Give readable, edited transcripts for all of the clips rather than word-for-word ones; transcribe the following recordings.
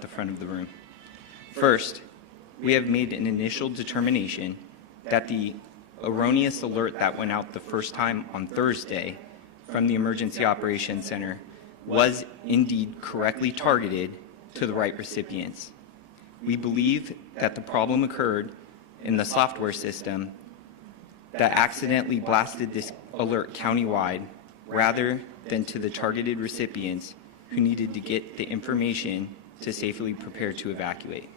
at the front of the room. First, we have made an initial determination that the erroneous alert that went out the first time on Thursday from the Emergency Operations Center was indeed correctly targeted to the right recipients. We believe that the problem occurred in the software system that accidentally blasted this alert countywide rather than to the targeted recipients who needed to get the information to safely prepare to evacuate.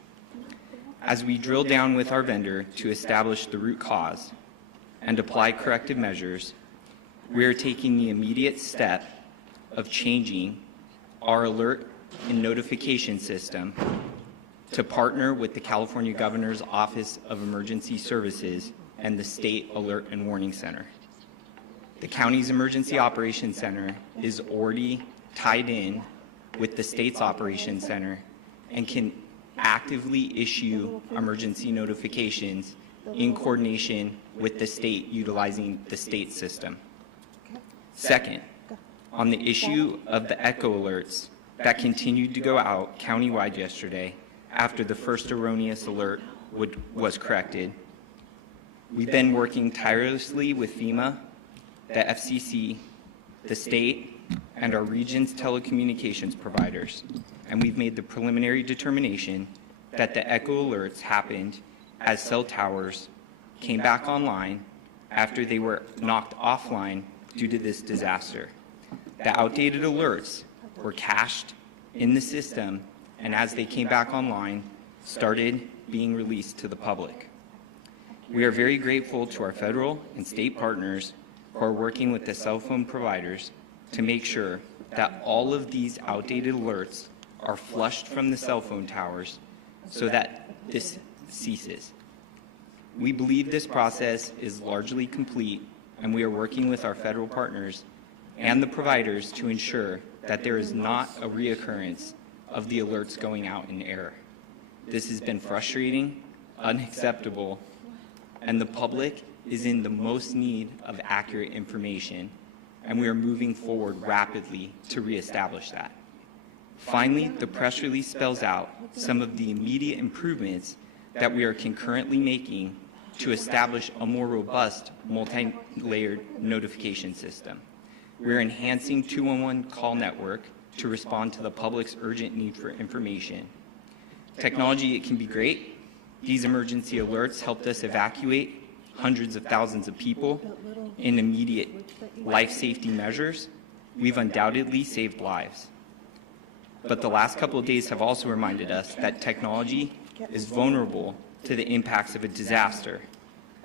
As we drill down with our vendor to establish the root cause and apply corrective measures, we are taking the immediate step of changing our alert and notification system to partner with the California Governor's Office of Emergency Services and the State Alert and Warning Center. The county's Emergency Operations Center is already tied in with the state's Operations Center and can actively issue emergency notifications in coordination with the state utilizing the state system. Second, on the issue of the echo alerts that continued to go out countywide yesterday after the first erroneous alert was corrected, we've been working tirelessly with FEMA, the FCC, the state, and our region's telecommunications providers, and we've made the preliminary determination that the echo alerts happened as cell towers came back online after they were knocked offline due to this disaster. The outdated alerts were cached in the system, and as they came back online, started being released to the public. We are very grateful to our federal and state partners who are working with the cell phone providers to make sure that all of these outdated alerts are flushed from the cell phone towers so that this ceases. We believe this process is largely complete, and we are working with our federal partners and the providers to ensure that there is not a reoccurrence of the alerts going out in error. This has been frustrating, unacceptable, and the public is in the most need of accurate information, and we are moving forward rapidly to reestablish that. Finally, the press release spells out some of the immediate improvements that we are concurrently making to establish a more robust multi-layered notification system. We are enhancing 211 call network to respond to the public's urgent need for information. Technology, it can be great. These emergency alerts helped us evacuate hundreds of thousands of people in immediate life safety measures. We've undoubtedly saved lives. But the last couple of days have also reminded us that technology is vulnerable to the impacts of a disaster,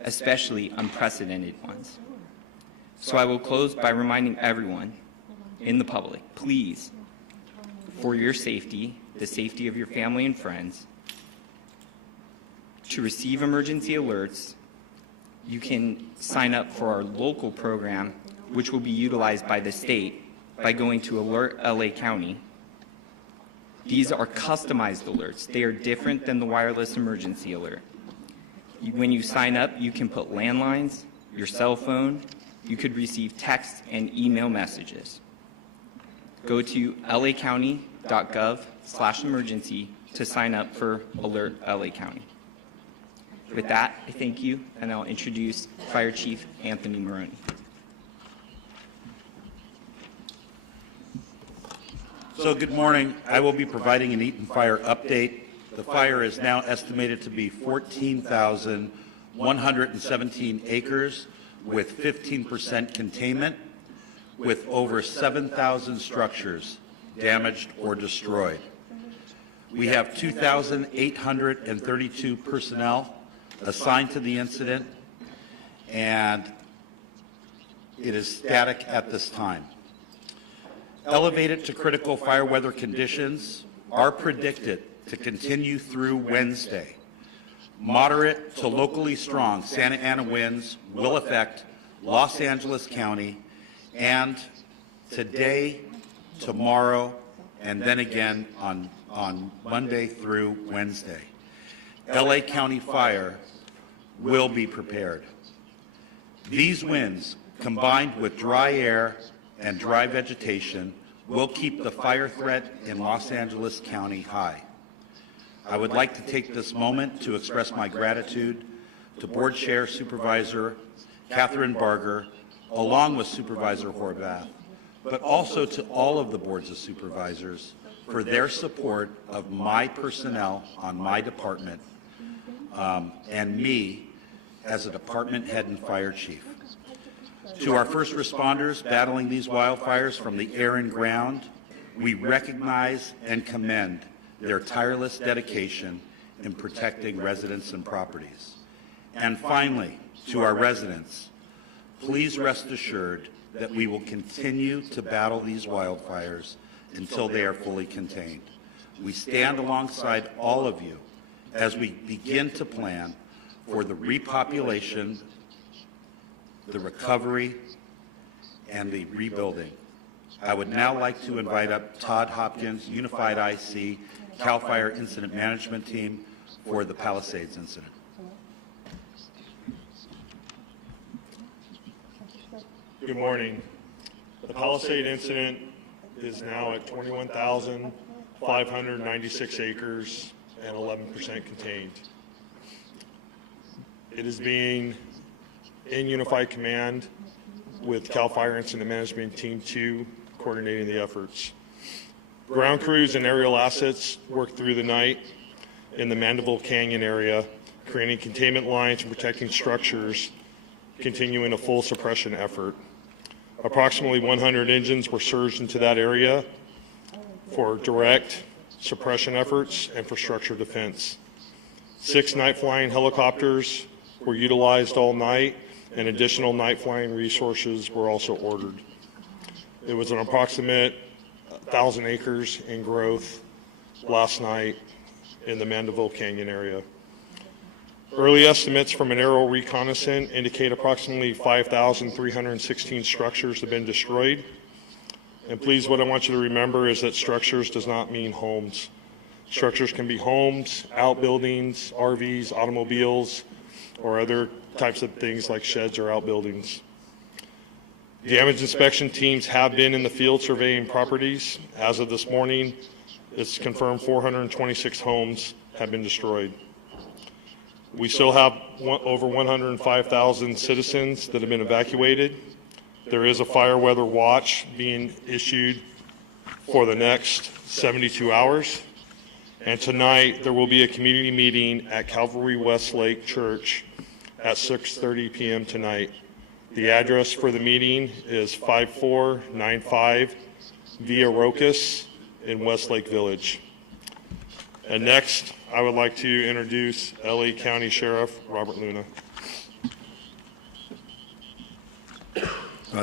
especially unprecedented ones. So I will close by reminding everyone in the public, please, for your safety, the safety of your family and friends, to receive emergency alerts, you can sign up for our local program, which will be utilized by the state by going to Alert LA County. These are customized alerts. They are different than the wireless emergency alert. When you sign up, you can put landlines, your cell phone, you could receive text and email messages. Go to lacounty.gov/emergency to sign up for Alert LA County. With that, I thank you, and I'll introduce Fire Chief Anthony Maroney. So good morning. I will be providing an Eaton Fire update. The fire is now estimated to be 14,117 acres with 15% containment, with over 7,000 structures damaged or destroyed. We have 2,832 personnel assigned to the incident, and it is static at this time. Elevated to critical fire weather conditions are predicted to continue through Wednesday. Moderate to locally strong Santa Ana winds will affect Los Angeles County, and today, tomorrow, and then again on Monday through Wednesday. LA County Fire will be prepared. These winds, combined with dry air and dry vegetation, will keep the fire threat in Los Angeles County high. I would like to take this moment to express my gratitude to Board Chair Supervisor Catherine Barger, along with Supervisor Horvath, but also to all of the boards of supervisors for their support of my personnel on my department and me as a department head and fire chief. To our first responders battling these wildfires from the air and ground, we recognize and commend their tireless dedication in protecting residents and properties. And finally, to our residents, please rest assured that we will continue to battle these wildfires until they are fully contained. We stand alongside all of you as we begin to plan for the repopulation, the recovery, and the rebuilding. I would now like to invite up Todd Hopkins, Unified IC, CAL FIRE Incident Management Team for the Palisades incident. Good morning. The Palisade incident is now at 21,596 acres and 11% contained. It is being in Unified Command with CAL FIRE Incident Management Team 2 coordinating the efforts. Ground crews and aerial assets worked through the night in the Mandeville Canyon area, creating containment lines and protecting structures, continuing a full suppression effort. Approximately 100 engines were surged into that area for direct suppression efforts and for structure defense. 6 night flying helicopters were utilized all night, and additional night flying resources were also ordered. It was an approximate 1,000 acres in growth last night in the Mandeville Canyon area. Early estimates from an aerial reconnaissance indicate approximately 5,316 structures have been destroyed. And please, what I want you to remember is that structures does not mean homes. Structures can be homes, outbuildings, RVs, automobiles, or other types of things like sheds or outbuildings. Damage inspection teams have been in the field surveying properties. As of this morning, it's confirmed 426 homes have been destroyed. We still have over 105,000 citizens that have been evacuated. There is a fire weather watch being issued for the next 72 hours. And tonight, there will be a community meeting at Calvary Westlake Church at 6:30 p.m. tonight. The address for the meeting is 5495 Via Rocas in Westlake Village. And next, I would like to introduce LA County Sheriff Robert Luna.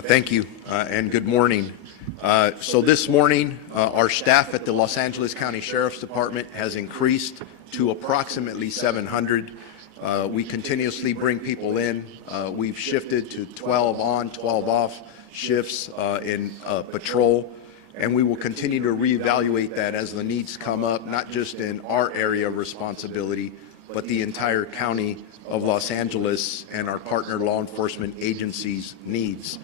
Thank you, and good morning. So this morning, our staff at the Los Angeles County Sheriff's Department has increased to approximately 700. We continuously bring people in. We've shifted to 12 on, 12 off shifts in patrol, and we will continue to reevaluate that as the needs come up, not just in our area of responsibility, but the entire county of Los Angeles and our partner law enforcement agencies' needs.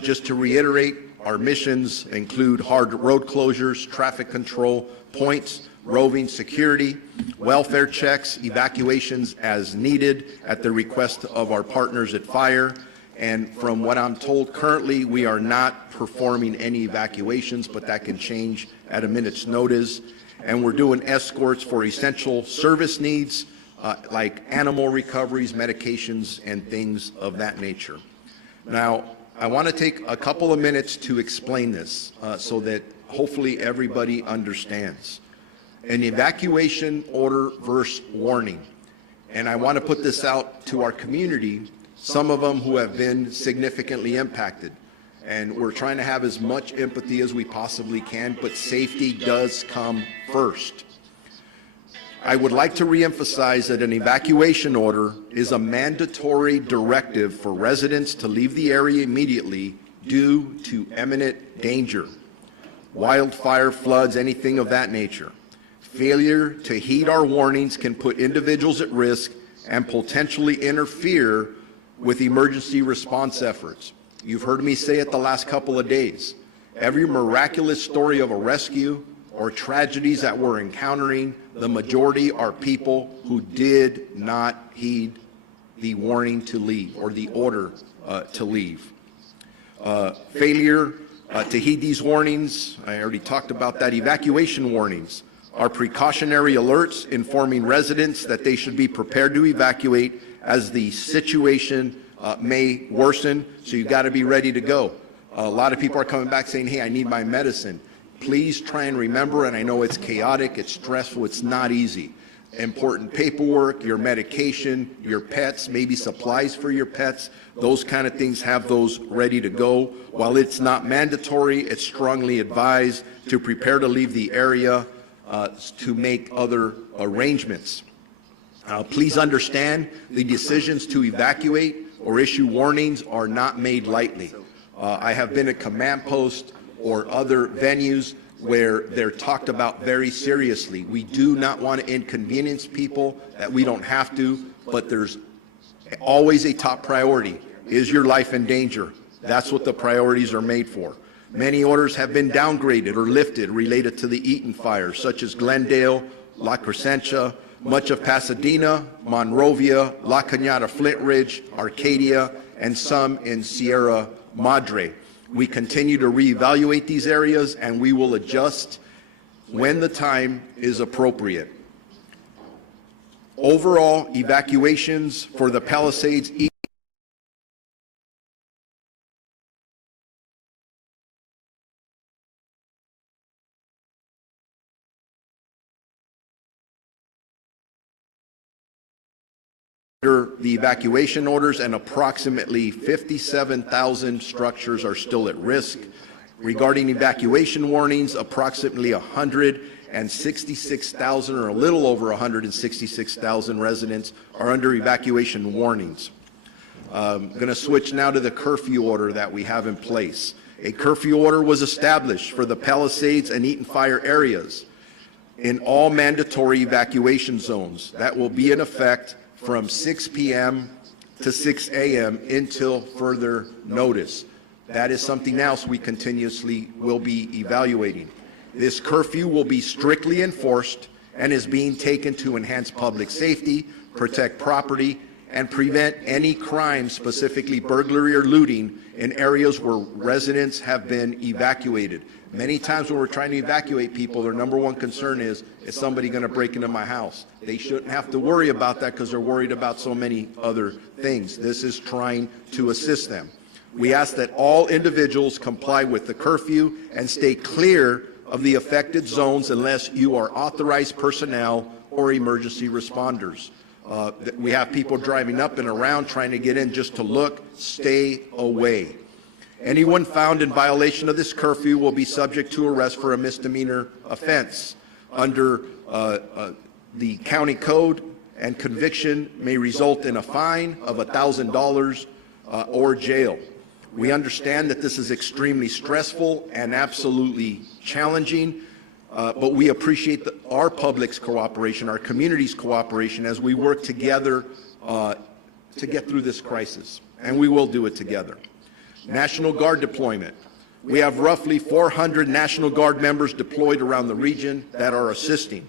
Just to reiterate, our missions include hard road closures, traffic control points, roving security, welfare checks, evacuations as needed at the request of our partners at fire. And from what I'm told currently, we are not performing any evacuations, but that can change at a minute's notice. And we're doing escorts for essential service needs like animal recoveries, medications, and things of that nature. Now, I want to take a couple of minutes to explain this so that hopefully everybody understands. An evacuation order versus warning. And I want to put this out to our community, some of them who have been significantly impacted. And we're trying to have as much empathy as we possibly can, but safety does come first. I would like to reemphasize that an evacuation order is a mandatory directive for residents to leave the area immediately due to imminent danger. Wildfire, floods, anything of that nature. Failure to heed our warnings can put individuals at risk and potentially interfere with emergency response efforts. You've heard me say it the last couple of days. Every miraculous story of a rescue, or tragedies that we're encountering, the majority are people who did not heed the warning to leave or the order to leave. Failure to heed these warnings, I already talked about that. Evacuation warnings are precautionary alerts informing residents that they should be prepared to evacuate as the situation may worsen, so you've got to be ready to go. A lot of people are coming back saying, hey, I need my medicine. Please try and remember, and I know it's chaotic, it's stressful, it's not easy. Important paperwork, your medication, your pets, maybe supplies for your pets, those kind of things, have those ready to go. While it's not mandatory, it's strongly advised to prepare to leave the area to make other arrangements. Please understand, the decisions to evacuate or issue warnings are not made lightly. I have been at command posts or other venues where they're talked about very seriously. We do not want to inconvenience people that we don't have to, but there's always a top priority. Is your life in danger? That's what the priorities are made for. Many orders have been downgraded or lifted related to the Eaton fire, such as Glendale, La Crescencia, much of Pasadena, Monrovia, La Cañada, Flint Ridge, Arcadia, and some in Sierra Madre. We continue to reevaluate these areas, and we will adjust when the time is appropriate. Overall, evacuations for the Palisades under the evacuation orders, and approximately 57,000 structures are still at risk. Regarding evacuation warnings, approximately 166,000 or a little over 166,000 residents are under evacuation warnings. I'm going to switch now to the curfew order that we have in place. A curfew order was established for the Palisades and Eaton fire areas in all mandatory evacuation zones. That will be in effect from 6 p.m. to 6 a.m. until further notice. That is something else we continuously will be evaluating. This curfew will be strictly enforced and is being taken to enhance public safety, protect property, and prevent any crime, specifically burglary or looting, in areas where residents have been evacuated. Many times when we're trying to evacuate people, their number one concern is somebody going to break into my house? They shouldn't have to worry about that because they're worried about so many other things. This is trying to assist them. We ask that all individuals comply with the curfew and stay clear of the affected zones unless you are authorized personnel or emergency responders. We have people driving up and around trying to get in just to look. Stay away. Anyone found in violation of this curfew will be subject to arrest for a misdemeanor offense under the county code, and conviction may result in a fine of $1,000 or jail. We understand that this is extremely stressful and absolutely challenging, but we appreciate our public's cooperation, our community's cooperation as we work together to get through this crisis, and we will do it together. National Guard deployment. We have roughly 400 National Guard members deployed around the region that are assisting.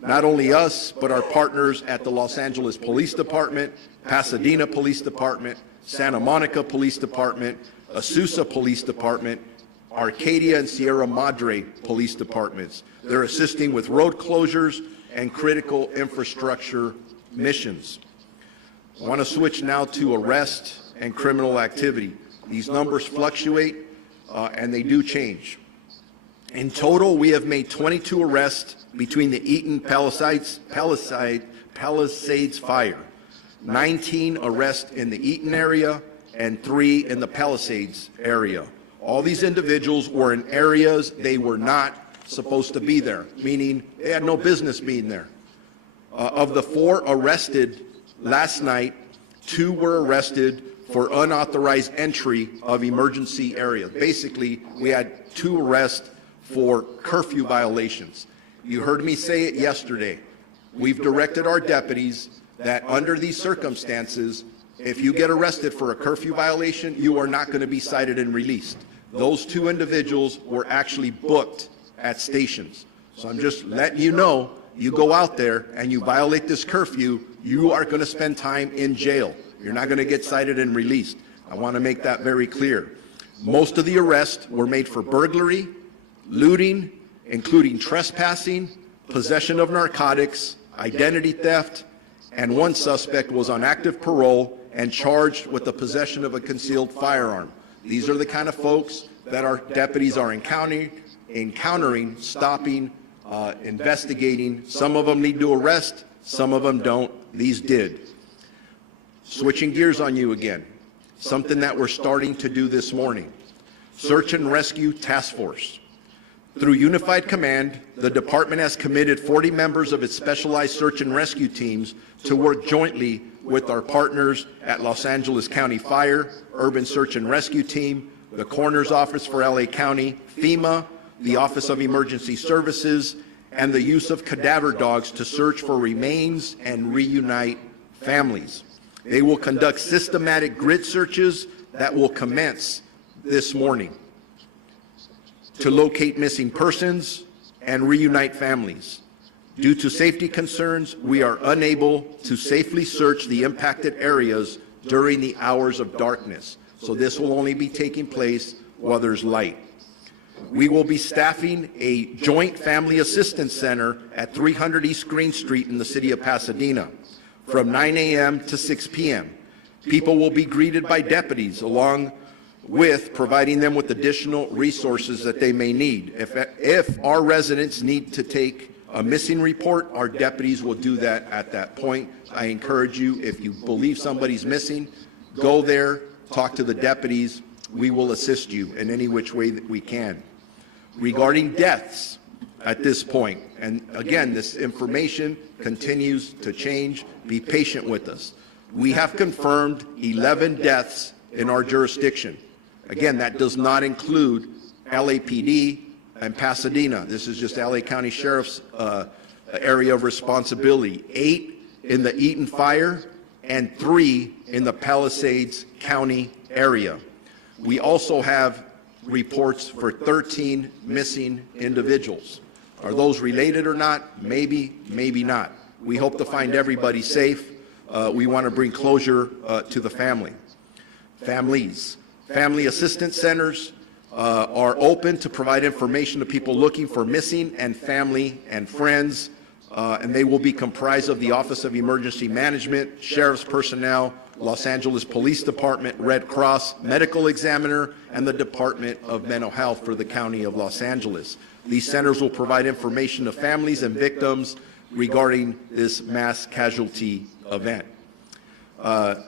Not only us, but our partners at the Los Angeles Police Department, Pasadena Police Department, Santa Monica Police Department, Azusa Police Department, Arcadia and Sierra Madre Police Departments. They're assisting with road closures and critical infrastructure missions. I want to switch now to arrest and criminal activity. These numbers fluctuate and they do change. In total, we have made 22 arrests between the Eaton Palisades fire, 19 arrests in the Eaton area, and 3 in the Palisades area. All these individuals were in areas they were not supposed to be there, meaning they had no business being there. Of the 4 arrested last night, 2 were arrested for unauthorized entry of emergency areas. Basically, we had 2 arrests for curfew violations. You heard me say it yesterday. We've directed our deputies that under these circumstances, if you get arrested for a curfew violation, you are not going to be cited and released. Those 2 individuals were actually booked at stations. So I'm just letting you know, you go out there and you violate this curfew, you are going to spend time in jail. You're not going to get cited and released. I want to make that very clear. Most of the arrests were made for burglary, looting, including trespassing, possession of narcotics, identity theft, and one suspect was on active parole and charged with the possession of a concealed firearm. These are the kind of folks that our deputies are encountering, stopping, investigating. Some of them need to arrest, some of them don't. These did. Switching gears on you again, something that we're starting to do this morning. Search and Rescue Task Force. Through Unified Command, the department has committed 40 members of its specialized search and rescue teams to work jointly with our partners at Los Angeles County Fire, Urban Search and Rescue Team, the Coroner's Office for LA County, FEMA, the Office of Emergency Services, and the use of cadaver dogs to search for remains and reunite families. They will conduct systematic grid searches that will commence this morning to locate missing persons and reunite families. Due to safety concerns, we are unable to safely search the impacted areas during the hours of darkness. So this will only be taking place while there's light. We will be staffing a joint family assistance center at 300 East Green Street in the city of Pasadena from 9 a.m. to 6 p.m. People will be greeted by deputies along with providing them with additional resources that they may need. If our residents need to take a missing report, our deputies will do that at that point. I encourage you, if you believe somebody's missing, go there, talk to the deputies. We will assist you in any which way that we can. Regarding deaths at this point, and again, this information continues to change. Be patient with us. We have confirmed 11 deaths in our jurisdiction. Again, that does not include LAPD and Pasadena. This is just LA County Sheriff's area of responsibility. 8 in the Eaton Fire and 3 in the Palisades County area. We also have reports for 13 missing individuals. Are those related or not? Maybe, maybe not. We hope to find everybody safe. We want to bring closure to the families. Family assistance centers are open to provide information to people looking for missing and family and friends, and they will be comprised of the Office of Emergency Management, Sheriff's personnel, Los Angeles Police Department, Red Cross, Medical Examiner, and the Department of Mental Health for the County of Los Angeles. These centers will provide information to families and victims regarding this mass casualty event. A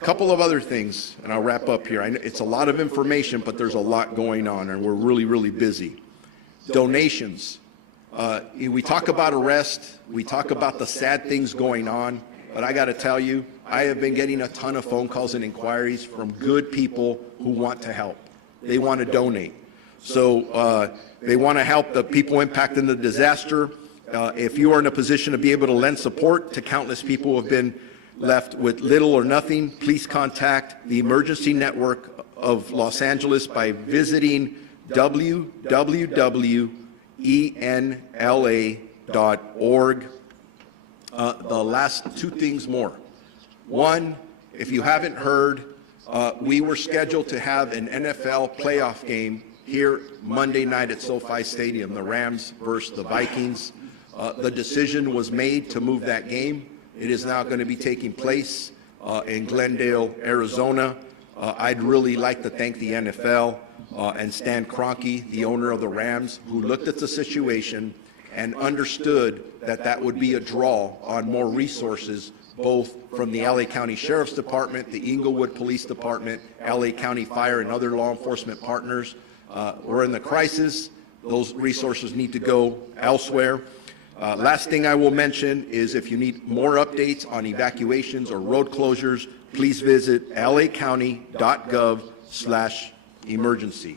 couple of other things, and I'll wrap up here. It's a lot of information, but there's a lot going on, and we're really, really busy. Donations. We talk about arrest. We talk about the sad things going on, but I got to tell you, I have been getting a ton of phone calls and inquiries from good people who want to help. They want to donate. So they want to help the people impacted in the disaster. If you are in a position to be able to lend support to countless people who have been left with little or nothing, please contact the Emergency Network of Los Angeles by visiting www.enla.org. The last 2 things more. One, if you haven't heard, we were scheduled to have an NFL playoff game here Monday night at SoFi Stadium, the Rams versus the Vikings. The decision was made to move that game. It is now going to be taking place in Glendale, Arizona. I'd really like to thank the NFL and Stan Kroenke, the owner of the Rams, who looked at the situation and understood that that would be a draw on more resources, both from the LA County Sheriff's Department, the Inglewood Police Department, LA County Fire, and other law enforcement partners. We're in the crisis. Those resources need to go elsewhere. Last thing I will mention is if you need more updates on evacuations or road closures, please visit lacounty.gov/emergency.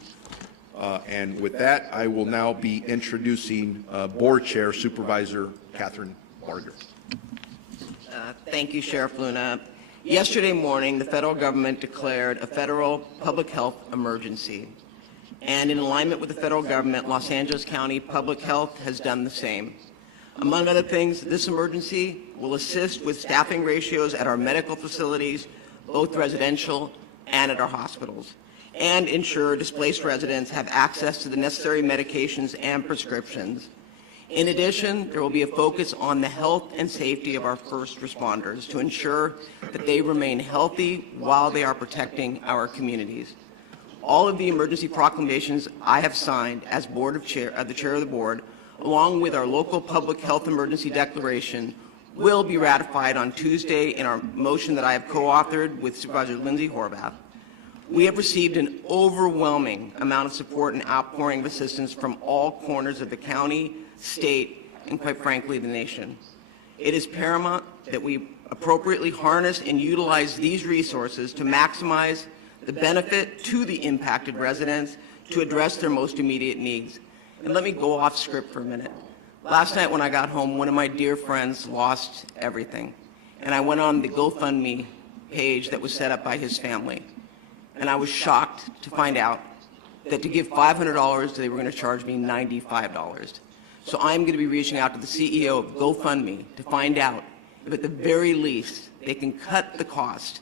And with that, I will now be introducing Board Chair Supervisor Catherine Barger. Thank you, Sheriff Luna. Yesterday morning, the federal government declared a federal public health emergency. And in alignment with the federal government, Los Angeles County Public Health has done the same. Among other things, this emergency will assist with staffing ratios at our medical facilities, both residential and at our hospitals, and ensure displaced residents have access to the necessary medications and prescriptions. In addition, there will be a focus on the health and safety of our first responders to ensure that they remain healthy while they are protecting our communities. All of the emergency proclamations I have signed as the chair of the board, along with our local public health emergency declaration, will be ratified on Tuesday in our motion that I have co-authored with Supervisor Lindsay Horvath. We have received an overwhelming amount of support and outpouring of assistance from all corners of the county, state, and quite frankly, the nation. It is paramount that we appropriately harness and utilize these resources to maximize the benefit to the impacted residents to address their most immediate needs. And let me go off script for a minute. Last night when I got home, one of my dear friends lost everything. And I went on the GoFundMe page that was set up by his family. And I was shocked to find out that to give $500, they were going to charge me $95. So I'm going to be reaching out to the CEO of GoFundMe to find out if at the very least they can cut the cost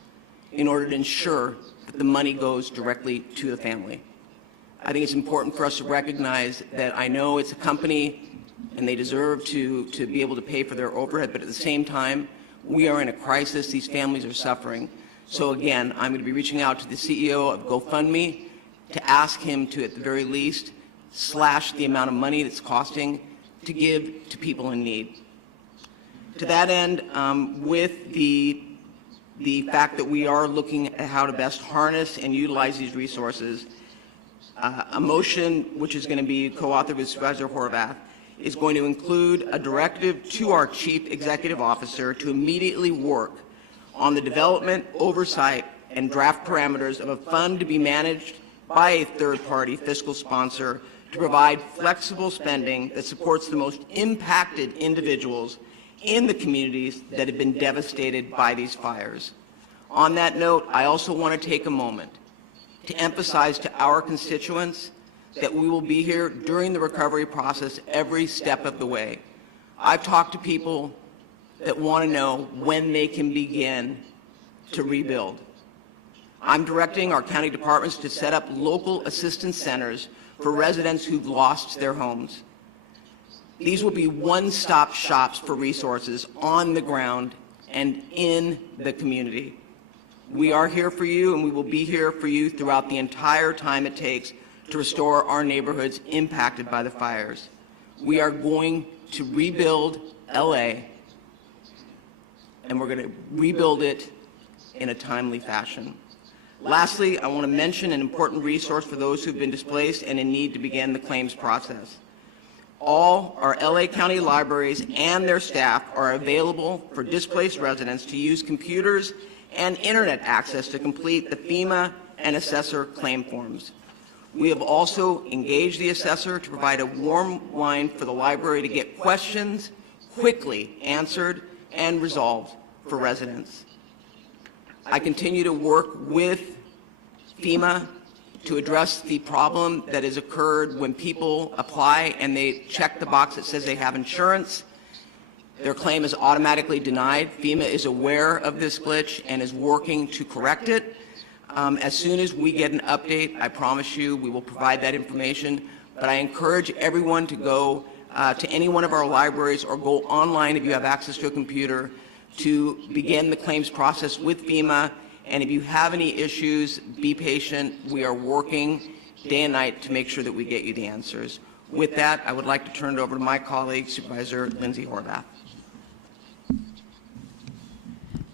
in order to ensure that the money goes directly to the family. I think it's important for us to recognize that I know it's a company and they deserve to be able to pay for their overhead, but at the same time, we are in a crisis. These families are suffering. So again, I'm going to be reaching out to the CEO of GoFundMe to ask him to, at the very least, slash the amount of money that's costing to give to people in need. To that end, with the fact that we are looking at how to best harness and utilize these resources, a motion which is going to be co-authored with Supervisor Horvath is going to include a directive to our Chief Executive Officer to immediately work on the development, oversight, and draft parameters of a fund to be managed by a third-party fiscal sponsor to provide flexible spending that supports the most impacted individuals in the communities that have been devastated by these fires. On that note, I also want to take a moment to emphasize to our constituents that we will be here during the recovery process every step of the way. I've talked to people that want to know when they can begin to rebuild. I'm directing our county departments to set up local assistance centers for residents who've lost their homes. These will be one-stop shops for resources on the ground and in the community. We are here for you, and we will be here for you throughout the entire time it takes to restore our neighborhoods impacted by the fires. We are going to rebuild LA, and we're going to rebuild it in a timely fashion. Lastly, I want to mention an important resource for those who've been displaced and in need to begin the claims process. All our LA County libraries and their staff are available for displaced residents to use computers and internet access to complete the FEMA and assessor claim forms. We have also engaged the assessor to provide a warm line for the library to get questions quickly answered and resolved for residents. I continue to work with FEMA to address the problem that has occurred when people apply and they check the box that says they have insurance. Their claim is automatically denied. FEMA is aware of this glitch and is working to correct it. As soon as we get an update, I promise you we will provide that information. But I encourage everyone to go to any one of our libraries or go online if you have access to a computer to begin the claims process with FEMA. And if you have any issues, be patient. We are working day and night to make sure that we get you the answers. With that, I would like to turn it over to my colleague, Supervisor Lindsay Horvath.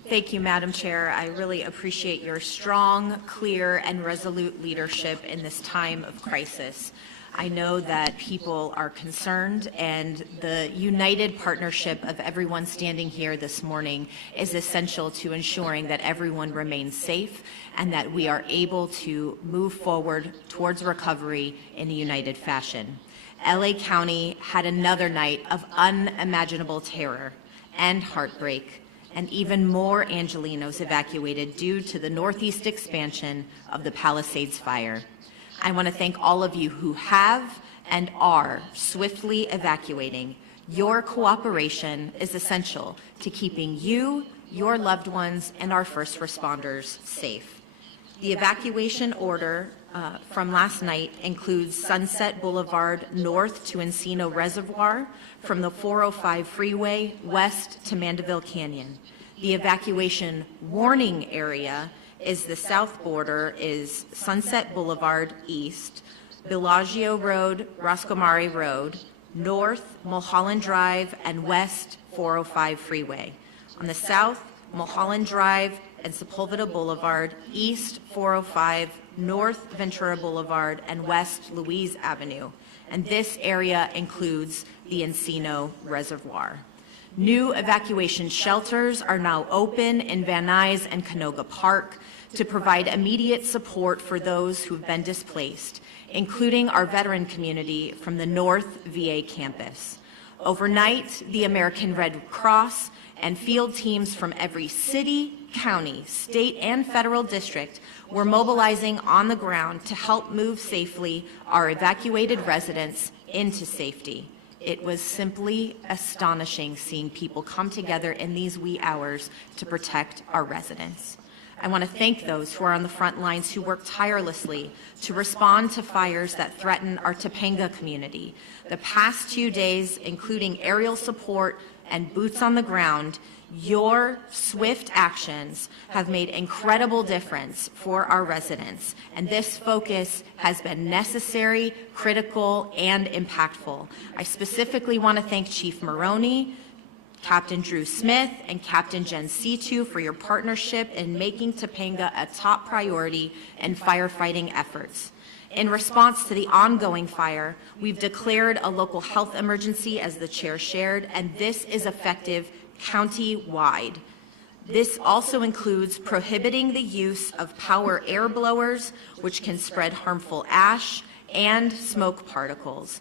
Thank you, Madam Chair. I really appreciate your strong, clear, and resolute leadership in this time of crisis. I know that people are concerned, and the united partnership of everyone standing here this morning is essential to ensuring that everyone remains safe and that we are able to move forward towards recovery in a united fashion. LA County had another night of unimaginable terror and heartbreak, and even more Angelenos evacuated due to the northeast expansion of the Palisades fire. I want to thank all of you who have and are swiftly evacuating. Your cooperation is essential to keeping you, your loved ones, and our first responders safe. The evacuation order from last night includes Sunset Boulevard north to Encino Reservoir, from the 405 freeway west to Mandeville Canyon. The evacuation warning area is the south border is Sunset Boulevard east, Bellagio Road, Roscomari Road, north Mulholland Drive, and west 405 freeway. On the south, Mulholland Drive and Sepulveda Boulevard, east 405, north Ventura Boulevard, and west Louise Avenue. And this area includes the Encino Reservoir. New evacuation shelters are now open in Van Nuys and Canoga Park to provide immediate support for those who've been displaced, including our veteran community from the North VA campus. Overnight, the American Red Cross and field teams from every city, county, state, and federal district were mobilizing on the ground to help move safely our evacuated residents into safety. It was simply astonishing seeing people come together in these wee hours to protect our residents. I want to thank those who are on the front lines who work tirelessly to respond to fires that threaten our Topanga community. The past 2 days, including aerial support and boots on the ground, your swift actions have made incredible difference for our residents, and this focus has been necessary, critical, and impactful. I specifically want to thank Chief Maroney, Captain Drew Smith, and Captain Jen Situ for your partnership in making Topanga a top priority in firefighting efforts. In response to the ongoing fire, we've declared a local health emergency, as the chair shared, and this is effective county-wide. This also includes prohibiting the use of power air blowers, which can spread harmful ash and smoke particles.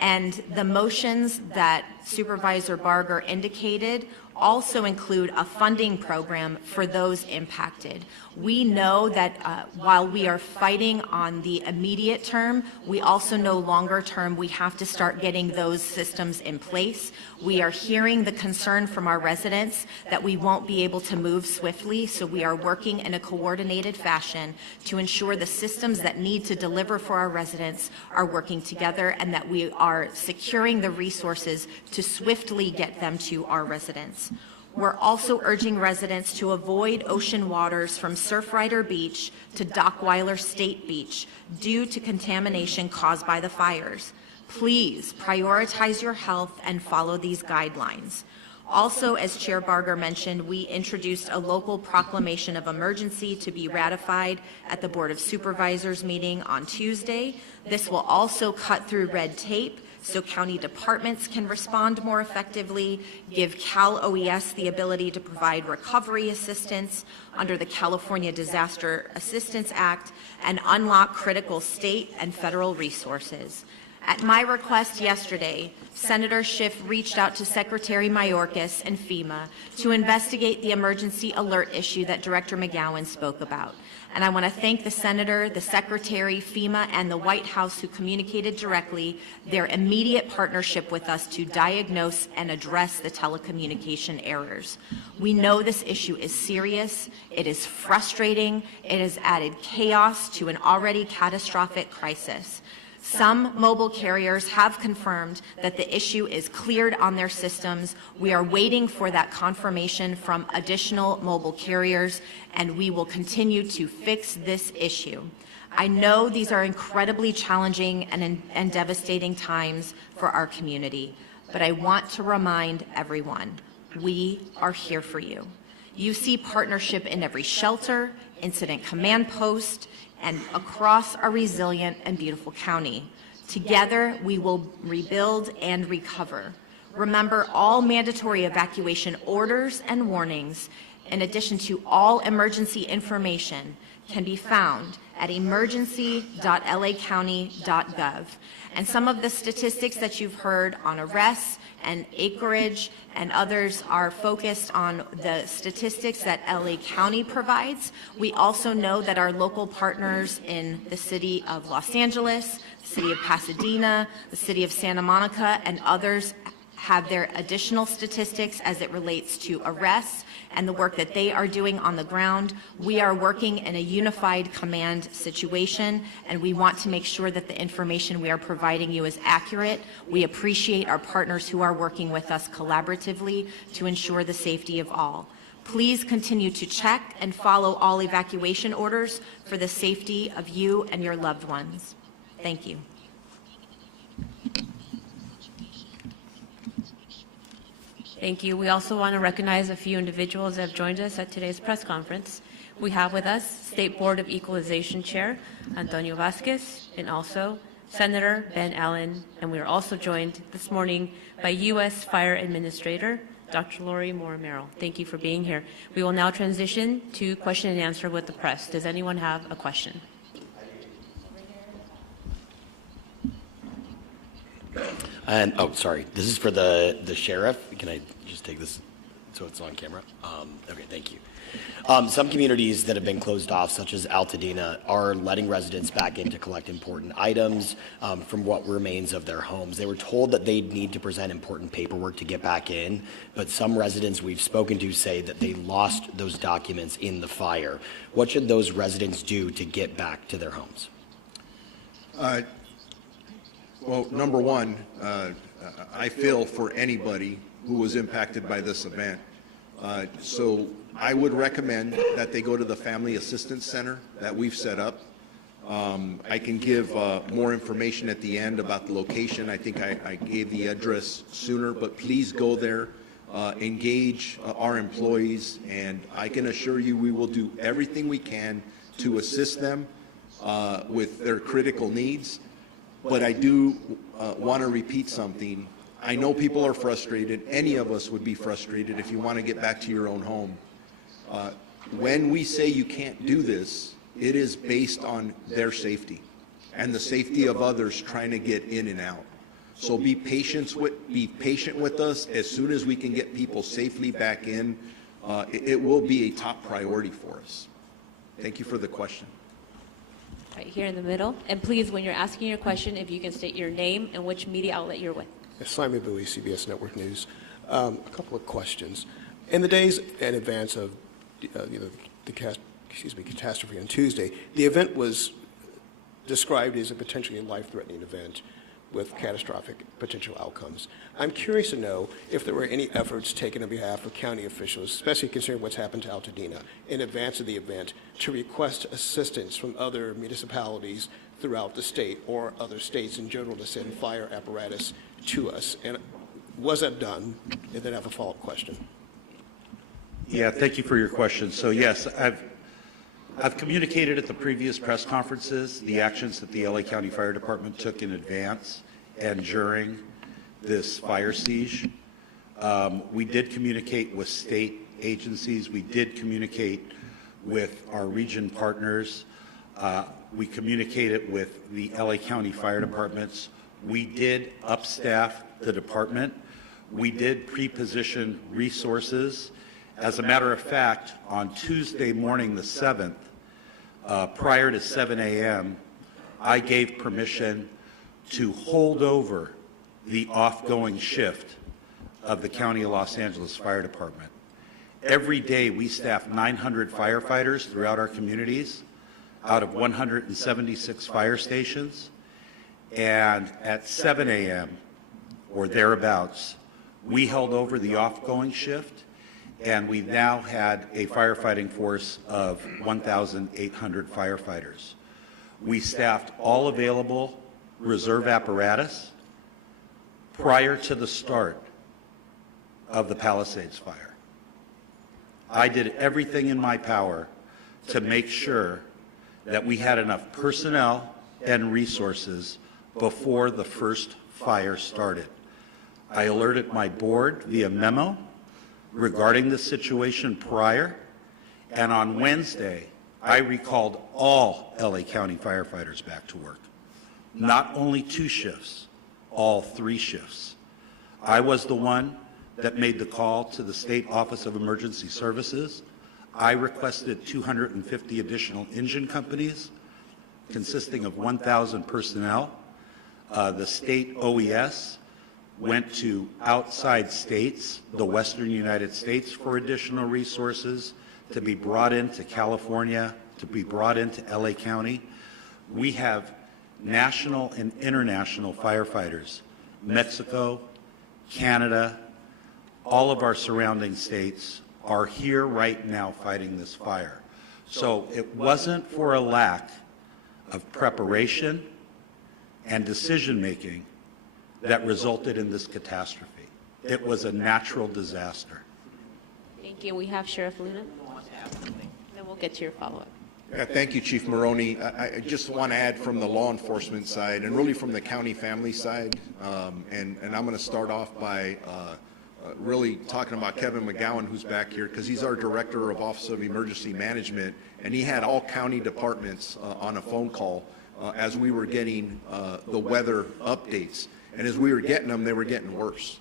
And the motions that Supervisor Barger indicated also include a funding program for those impacted. We know that while we are fighting on the immediate term, we also know longer term we have to start getting those systems in place. We are hearing the concern from our residents that we won't be able to move swiftly, so we are working in a coordinated fashion to ensure the systems that need to deliver for our residents are working together, and that we are securing the resources to swiftly get them to our residents. We're also urging residents to avoid ocean waters from Surfrider Beach to Dockweiler State Beach due to contamination caused by the fires. Please prioritize your health and follow these guidelines. Also, as Chair Barger mentioned, we introduced a local proclamation of emergency to be ratified at the Board of Supervisors meeting on Tuesday. This will also cut through red tape so county departments can respond more effectively, give Cal OES the ability to provide recovery assistance under the California Disaster Assistance Act, and unlock critical state and federal resources. At my request yesterday, Senator Schiff reached out to Secretary Mayorkas and FEMA to investigate the emergency alert issue that Director McGowan spoke about. And I want to thank the Senator, the Secretary, FEMA, and the White House who communicated directly their immediate partnership with us to diagnose and address the telecommunication errors. We know this issue is serious, it is frustrating, it has added chaos to an already catastrophic crisis. Some mobile carriers have confirmed that the issue is cleared on their systems. We are waiting for that confirmation from additional mobile carriers, and we will continue to fix this issue. I know these are incredibly challenging and devastating times for our community, but I want to remind everyone, we are here for you. You see partnership in every shelter, incident command post, and across our resilient and beautiful county. Together, we will rebuild and recover. Remember, all mandatory evacuation orders and warnings, in addition to all emergency information, can be found at emergency.lacounty.gov. And some of the statistics that you've heard on arrests and acreage and others are focused on the statistics that LA County provides. We also know that our local partners in the city of Los Angeles, the city of Pasadena, the city of Santa Monica, and others have their additional statistics as it relates to arrests and the work that they are doing on the ground. We are working in a unified command situation, and we want to make sure that the information we are providing you is accurate. We appreciate our partners who are working with us collaboratively to ensure the safety of all. Please continue to check and follow all evacuation orders for the safety of you and your loved ones. Thank you. Thank you. We also want to recognize a few individuals that have joined us at today's press conference. We have with us State Board of Equalization Chair Antonio Vasquez and also Senator Ben Allen. And we are also joined this morning by U.S. Fire Administrator Dr. Lori Moore-Merrill. Thank you for being here. We will now transition to question and answer with the press. Does anyone have a question? And oh, sorry. This is for the sheriff. Can I just take this so it's on camera? Okay, thank you. Some communities that have been closed off, such as Altadena, are letting residents back in to collect important items from what remains of their homes. They were told that they'd need to present important paperwork to get back in, but some residents we've spoken to say that they lost those documents in the fire. What should those residents do to get back to their homes? Well, number one, I feel for anybody who was impacted by this event. So I would recommend that they go to the Family Assistance Center that we've set up. I can give more information at the end about the location. I think I gave the address sooner, but please go there, engage our employees, and I can assure you we will do everything we can to assist them with their critical needs. But I do want to repeat something. I know people are frustrated. Any of us would be frustrated if you want to get back to your own home. When we say you can't do this, it is based on their safety and the safety of others trying to get in and out. So be patient with us. As soon as we can get people safely back in, it will be a top priority for us. Thank you for the question. Right here in the middle. And please, when you're asking your question, if you can state your name and which media outlet you're with. Simon Bowie, CBS Network News. A couple of questions. In the days in advance of the catastrophe on Tuesday, the event was described as a potentially life-threatening event with catastrophic potential outcomes. I'm curious to know if there were any efforts taken on behalf of county officials, especially considering what's happened to Altadena, in advance of the event, to request assistance from other municipalities throughout the state or other states in general to send fire apparatus to us. And was that done? And then I have a follow-up question. Yeah, thank you for your question. So yes, I've communicated at the previous press conferences the actions that the LA County Fire Department took in advance and during this fire siege. We did communicate with state agencies. We did communicate with our region partners. We communicated with the LA County Fire Departments. We did upstaff the department. We did pre-position resources. As a matter of fact, on Tuesday morning, the 7th, prior to 7 a.m., I gave permission to hold over the off-going shift of the County of Los Angeles Fire Department. Every day we staff 900 firefighters throughout our communities out of 176 fire stations, and at 7 a.m. or thereabouts, we held over the off-going shift, and we now had a firefighting force of 1,800 firefighters. We staffed all available reserve apparatus prior to the start of the Palisades fire. I did everything in my power to make sure that we had enough personnel and resources before the first fire started. I alerted my board via memo regarding the situation prior, and on Wednesday, I recalled all LA County firefighters back to work. Not only 2 shifts, all 3 shifts. I was the one that made the call to the State Office of Emergency Services. I requested 250 additional engine companies consisting of 1,000 personnel. The state OES went to outside states, the Western United States, for additional resources to be brought into California, to be brought into LA County. We have national and international firefighters, Mexico, Canada, all of our surrounding states are here right now fighting this fire. So it wasn't for a lack of preparation and decision-making that resulted in this catastrophe. It was a natural disaster. Thank you. We have Sheriff Luna. Then we'll get to your follow-up. Yeah, thank you, Chief Maroney. I just want to add from the law enforcement side and really from the county family side, and I'm going to start off by really talking about Kevin McGowan, who's back here, because he's our Director of Office of Emergency Management, and he had all county departments on a phone call as we were getting the weather updates. And as we were getting them, they were getting worse.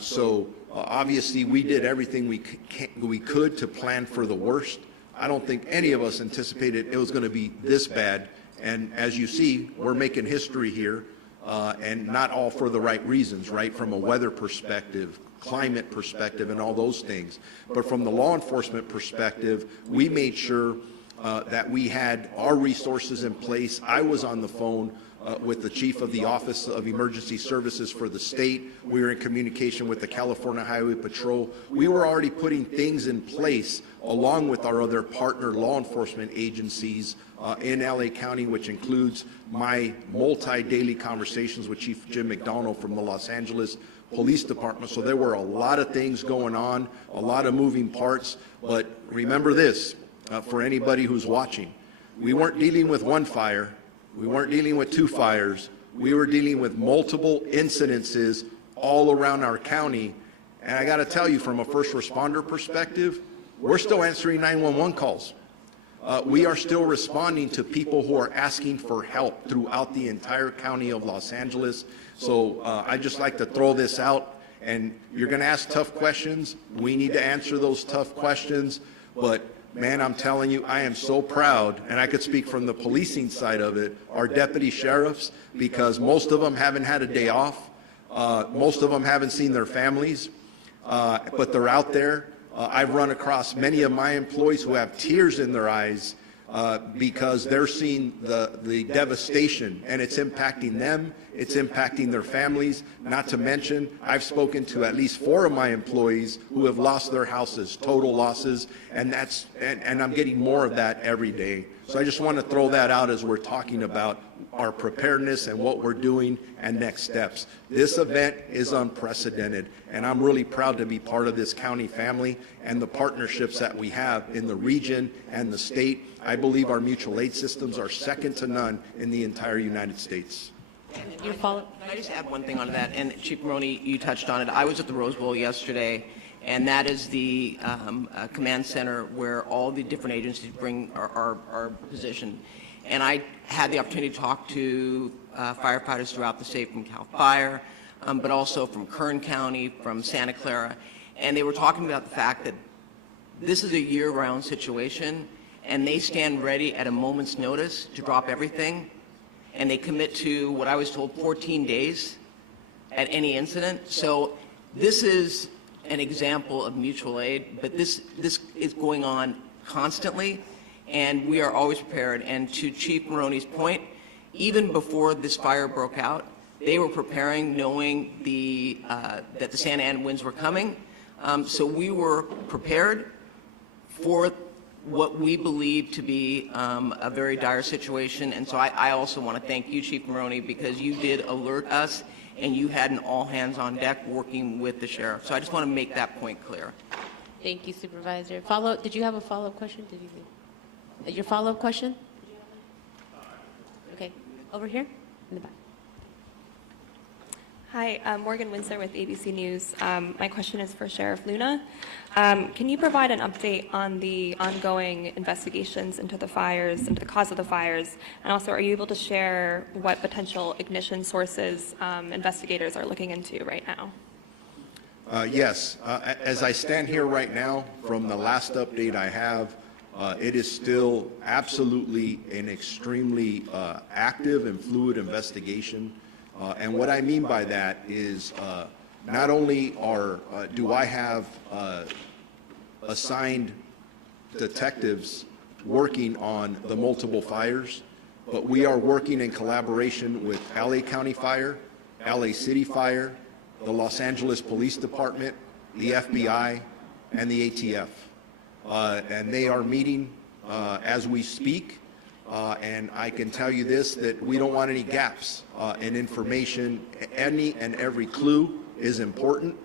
So obviously we did everything we could to plan for the worst. I don't think any of us anticipated it was going to be this bad. And as you see, we're making history here, and not all for the right reasons, right? From a weather perspective, climate perspective, and all those things. But from the law enforcement perspective, we made sure that we had our resources in place. I was on the phone with the chief of the Office of Emergency Services for the state. We were in communication with the California Highway Patrol. We were already putting things in place along with our other partner law enforcement agencies in LA County, which includes my multi-daily conversations with Chief Jim McDonald from the Los Angeles Police Department. So there were a lot of things going on, a lot of moving parts. But remember this, for anybody who's watching, we weren't dealing with one fire. We weren't dealing with 2 fires. We were dealing with multiple incidences all around our county. And I got to tell you, from a first responder perspective, we're still answering 911 calls. We are still responding to people who are asking for help throughout the entire county of Los Angeles. So I'd just like to throw this out. And you're going to ask tough questions. We need to answer those tough questions. But man, I'm telling you, I am so proud, and I could speak from the policing side of it, our deputy sheriffs, because most of them haven't had a day off. Most of them haven't seen their families, but they're out there. I've run across many of my employees who have tears in their eyes because they're seeing the devastation, and it's impacting them, it's impacting their families. Not to mention, I've spoken to at least 4 of my employees who have lost their houses, total losses, and I'm getting more of that every day. So I just want to throw that out as we're talking about our preparedness and what we're doing and next steps. This event is unprecedented, and I'm really proud to be part of this county family and the partnerships that we have in the region and the state. I believe our mutual aid systems are second to none in the entire United States. Your follow-up. Can I just add one thing onto that? And Chief Maroney, you touched on it. I was at the Rose Bowl yesterday, and that is the command center where all the different agencies are positioned. And I had the opportunity to talk to firefighters throughout the state from CAL FIRE, but also from Kern County, from Santa Clara, and they were talking about the fact that this is a year-round situation, and they stand ready at a moment's notice to drop everything, and they commit to, what I was told, 14 days at any incident. So this is an example of mutual aid, but this is going on constantly, and we are always prepared. And to Chief Maroney's point, even before this fire broke out, they were preparing, knowing that the Santa Ana winds were coming. So we were prepared for what we believe to be a very dire situation. And so I also want to thank you, Chief Maroney, because you did alert us, and you had an all-hands-on-deck working with the sheriff. So I just want to make that point clear. Thank you, Supervisor. Follow-up, did you have a follow-up question? Did you? Your follow-up question? Okay, over here in the back. Hi, Morgan Winsler with ABC News. My question is for Sheriff Luna. Can you provide an update on the ongoing investigations into the fires, into the cause of the fires? And also, are you able to share what potential ignition sources investigators are looking into right now? Yes. As I stand here right now, from the last update I have, it is still absolutely an extremely active and fluid investigation. And what I mean by that is not only do I have assigned detectives working on the multiple fires, but we are working in collaboration with LA County Fire, LA City Fire, the Los Angeles Police Department, the FBI, and the ATF. And they are meeting as we speak. And I can tell you this, that we don't want any gaps in information. Any and every clue is important.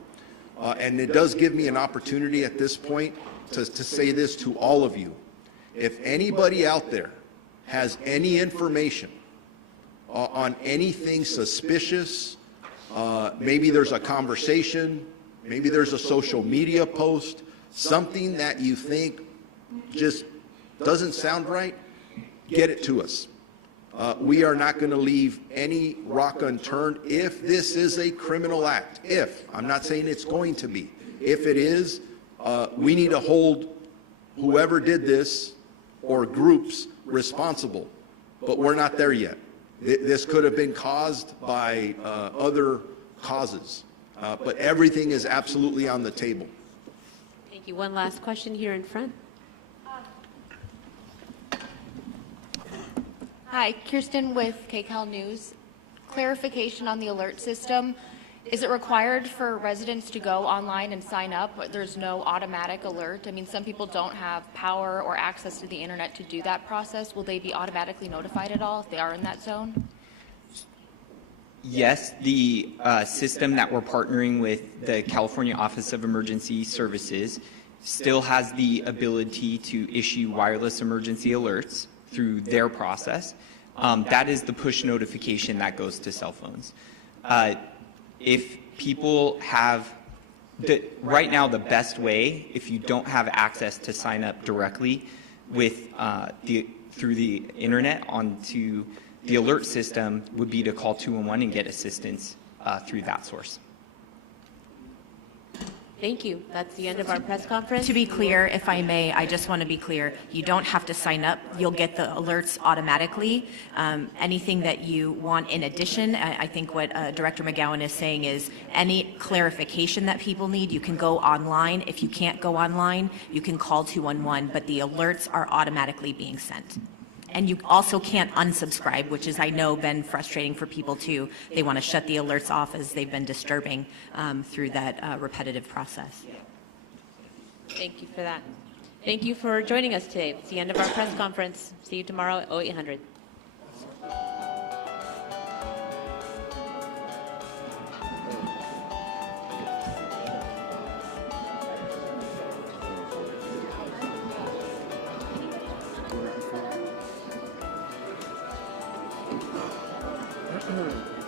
And it does give me an opportunity at this point to say this to all of you. If anybody out there has any information on anything suspicious, maybe there's a conversation, maybe there's a social media post, something that you think just doesn't sound right, get it to us. We are not going to leave any rock unturned if this is a criminal act. If, I'm not saying it's going to be. If it is, we need to hold whoever did this or groups responsible. But we're not there yet. This could have been caused by other causes. But everything is absolutely on the table. Thank you. One last question here in front. Hi, Kirsten with KCAL News. Clarification on the alert system. Is it required for residents to go online and sign up? There's no automatic alert. I mean, some people don't have power or access to the internet to do that process. Will they be automatically notified at all if they are in that zone? Yes, the system that we're partnering with the California Office of Emergency Services still has the ability to issue wireless emergency alerts through their process. That is the push notification that goes to cell phones. If people have, right now the best way, if you don't have access to sign up directly with through the internet onto the alert system, would be to call 211 and get assistance through that source. Thank you. That's the end of our press conference. To be clear, if I may, I just want to be clear, you don't have to sign up. You'll get the alerts automatically. Anything that you want in addition, I think what Director McGowan is saying is any clarification that people need, you can go online. If you can't go online, you can call 211, but the alerts are automatically being sent. And you also can't unsubscribe, which is, I know, been frustrating for people too. They want to shut the alerts off as they've been disturbing through that repetitive process. Thank you for that. Thank you for joining us today. It's the end of our press conference. See you tomorrow at 0800. Hmm.